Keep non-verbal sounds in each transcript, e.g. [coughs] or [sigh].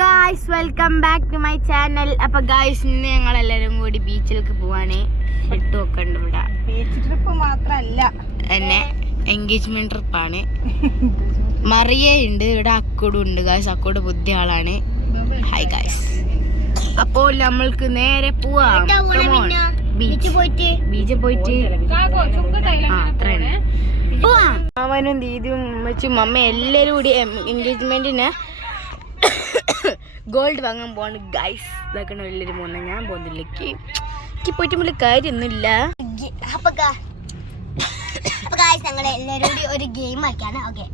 Guys welcome back to my channel അപ്പൊ guys ഇന്ന് ഞങ്ങൾ എല്ലാരും കൂടി ബീച്ചിലേക്ക് പോവാണ്. ഷെട്ടും ഒക്കെ ഉണ്ട് ഇവിടെ. ബീച്ച് ട്രിപ്പ് മാത്രല്ല. എന്നെ എൻഗേജ്മെന്റ് ട്രിപ്പാണ് മറിയ ഉണ്ട് ഇവിടെ അക്കോടും ഉണ്ട് ഗായ്സ് അക്കോട് ബുദ്ധി ആളാണ്. ഹായ് ഗായ്സ് അപ്പോൾ നമ്മൾക്ക് നേരെ പോവാം. ബീച്ച് പോയിട്ട്? ബീച്ച് പോയിട്ട്. ആ അത്രയാണ് പോവാം. മാമനും ദീദിയും ഉമ്മച്ചും അമ്മ എല്ലാരും കൂടി എൻഗേജ്മെന്റിന് ഗോൾഡ് വാങ്ങാൻ പോവാണ് ഗൈസ് ഇതാക്കണ വലിയൊരു മോന്ന. ഞാൻ പോകുന്നില്ല എനിക്ക് പോയിട്ട് വലിയ കാര്യമൊന്നുമില്ല. ഞങ്ങൾ എല്ലാവരും കൂടി ഒരു ഗെയിം കളിക്കാണ്. ഓക്കെ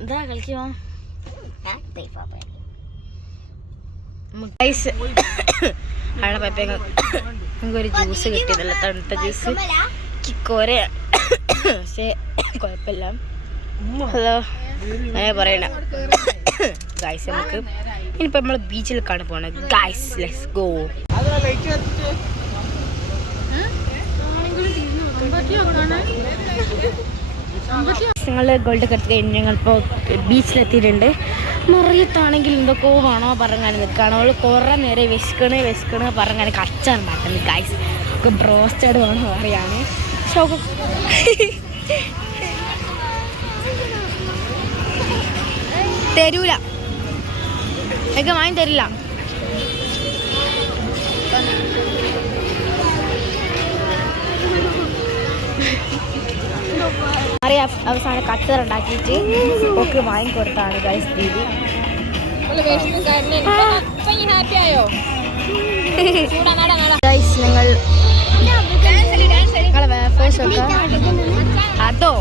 എന്താ കളിക്കുമോ ഗൈസ് അവിടെ പപ്പ നമുക്കൊരു ജ്യൂസ് കിട്ടിയതല്ല തണുത്ത ജ്യൂസ് എനിക്ക് കുറെ [coughs] പക്ഷേ കുഴപ്പമില്ല. ഹലോ അങ്ങനെ പറയണ. ഗായ്സ് നമുക്ക് ഇനിയിപ്പോൾ നമ്മൾ ബീച്ചിലേക്കാണ് പോണത്. ഗായ്സ് ലെറ്റ്സ് ഗോ ഞങ്ങൾ ഗോൾഡ് കട്ട് കഴിഞ്ഞ് ഞങ്ങളിപ്പോൾ ബീച്ചിലെത്തിയിട്ടുണ്ട് മറിയത്താണെങ്കിൽ എന്തൊക്കെയോ വേണോ പറഞ്ഞാൽ നിൽക്കുകയാണ് അവൾ കുറേ നേരെ വിശക്കണ് വിശക്കണ് പറഞ്ഞാൽ കച്ചാണ് മാറ്റുന്നത് ഗായ്സ് ബ്രോസ്റ്റഡ് വേണോ പറയാണ് പക്ഷെ തരൂല. ഒക്കെ വാങ്ങി തരില്ല. അവസാനം കച്ചറ ഉണ്ടാക്കിയിട്ട് ഒക്കെ വാങ്ങിക്കൊടുത്താണ് ഗൈസ് ദീദി ഗൈസ് നിങ്ങൾ നിങ്ങളെ വേഫേഴ്സ് ഒക്കെ അതോ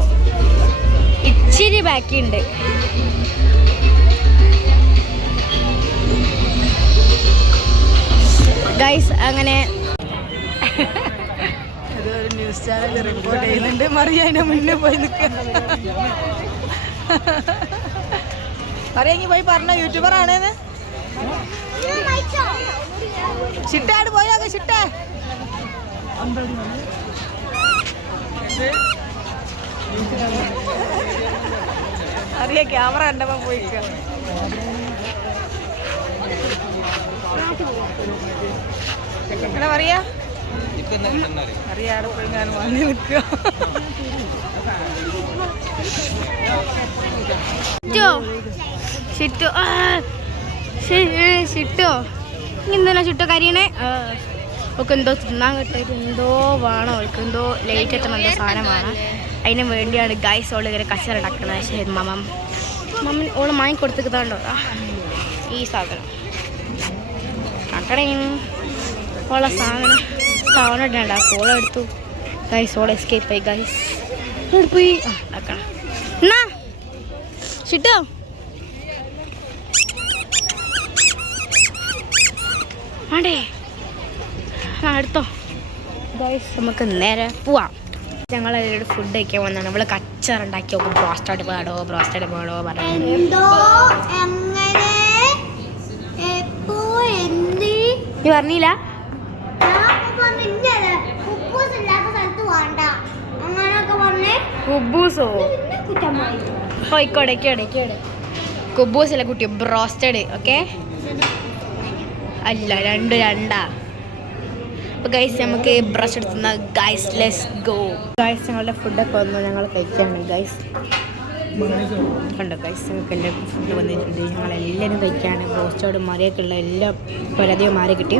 ഇച്ചിരി ബാക്കി ഗൈസ് അങ്ങനെ അതൊരു ന്യൂസ് ചാനൽ റിപ്പോർട്ട് ചെയ്യുന്നുണ്ട്. മറിയ മുന്നേ പോയി നിൽക്കുക മറിയെങ്കിൽ പോയി പറഞ്ഞ യൂട്യൂബർ ആണെന്ന്. ചിട്ടാട് പോയാക ചിട്ട. അറിയ ക്യാമറ കണ്ടപ്പോ പോയിക്ക എങ്ങനെ പറയാ. അറിയാതെ പോയി ഞാൻ വാങ്ങി നിൽക്കുക ഷിറ്റോ ഷിട്ടോ ആ, ഷി- ഏ, ഷിറ്റോ നീ ചുട്ടോ കരിയണേ? ഒക്കെ എന്തോ തിന്നാൻ കിട്ടായിട്ട് എന്തോ വേണം. അവൾക്ക് എന്തോ ലേറ്റ് എത്തണം എന്തോ സാധനം വേണം അതിന് വേണ്ടിയാണ് ഗൈസ് ഓൾ ഇങ്ങനെ കച്ചറ ഉണ്ടാക്കുന്നത് പക്ഷേ മമ്മ മമ്മ ഓൾ വാങ്ങി കൊടുത്തിട്ടുണ്ടോ ഈ സാധനം. അക്കടയും ഓളെ സാധനം സാധനം ഇടണ്ട. ഓളെടുത്തു ഗൈസ് ഓളെ എസ്കേപ്പ് ആയി ഗൈസ് ഇവിടെ പോയി. ആ ആക്കണം എന്നാ? ആടേ ആ എടുത്തോ. ഗൈസ് നമുക്ക് നേരെ പോവാം. ഞങ്ങൾ ഫുഡ് കഴിക്കാൻ വന്നാണ്. നമ്മൾ കച്ചറുണ്ടാക്കി നോക്കും. ബ്രോസ്റ്റഡ് വേണോ? ബ്രോസ്റ്റഡ് വേണോ? പറഞ്ഞു എന്തോ എങ്ങനെ എപ്പോ എന്ത് നീ പറഞ്ഞില്ല? കുബൂസല്ല കുട്ടി ബ്രോസ്റ്റഡ് ഓക്കെ? അല്ല രണ്ട് രണ്ടാ. അപ്പോൾ ഗൈസ് നമുക്ക് ബ്രഷ് എടുത്തുന്ന ഗൈസ് ലെസ് ഗോ ഗൈസ് ഞങ്ങളുടെ ഫുഡൊക്കെ വന്നു. ഞങ്ങൾ കഴിക്കാണ് ഗൈസ് കണ്ടോ ഗൈസ് ഞങ്ങൾക്ക് എന്റെ ഫുഡ് വന്നിട്ടുണ്ട്. ഞങ്ങളെല്ലാവരും കഴിക്കാണ്. ബ്രോസ്റ്റോട് മാറിയൊക്കെ ഉള്ള എല്ലാം പരാതിയും മാറി കിട്ടി.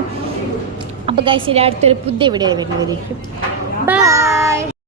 അപ്പോൾ ഗൈസ് ഇതിന്റെ അടുത്തൊരു പുതിയ വീഡിയോ വരുന്നത്. ബൈ